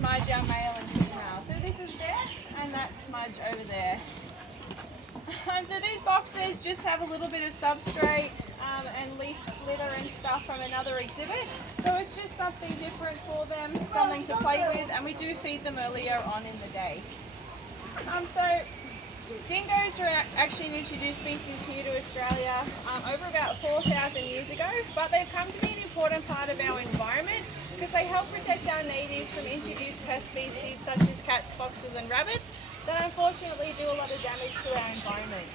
smudge, our male and female. So this is there, and that's smudge over there. So these boxes just have a little bit of substrate and leaf litter and stuff from another exhibit. So it's just something different for them, something to play with, and we do feed them earlier on in the day. So dingoes were actually an introduced species here to Australia over about 4,000 years ago, but they've come to be an important part of our environment because they help protect our natives from introduced pest species such as cats, foxes and rabbits that unfortunately do a lot of damage to our environment.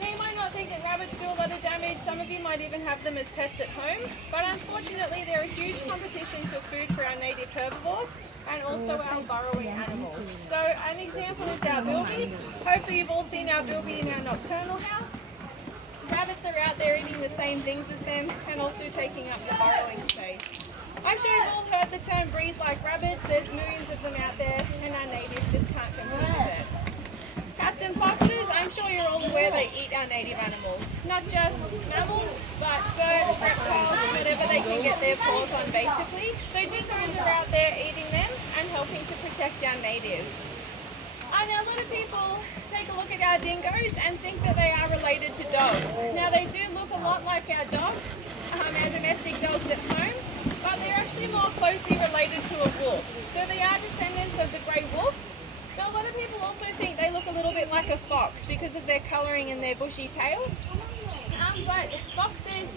Now you might not think that rabbits do a lot of damage, some of you might even have them as pets at home, but unfortunately they're a huge competition for food for our native herbivores and also our burrowing animals. So an example is our bilby. Hopefully you've all seen our bilby in our nocturnal house. Rabbits are out there eating the same things as them and also taking up the burrowing space. I'm sure you've all heard the term breed like rabbits. There's millions of them out there and our natives just can't compete with it. Cats and foxes, I'm sure you're all aware they eat our native animals. Not just mammals, but birds, reptiles, whatever they can get their paws on basically. So dingoes are out there eating them and helping to protect our natives. Now a lot of people take a look at our dingoes and think that they are related to dogs. Now they do look a lot like our dogs, our domestic dogs at home, but they're actually more closely related to a wolf. So they are descendants of the grey wolf. So a lot of people also think they look a little bit like a fox because of their colouring and their bushy tail. But foxes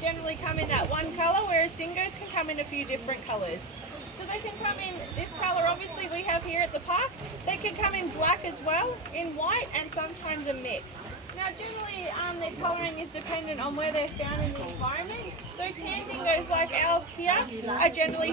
generally come in that one colour, whereas dingoes can come in a few different colours. So they can come in this colour, obviously we have here at the park. They can come in black as well, in white, and sometimes a mix. Now generally their colouring is dependent on where they're found in the environment. So tan dingoes like ours here are generally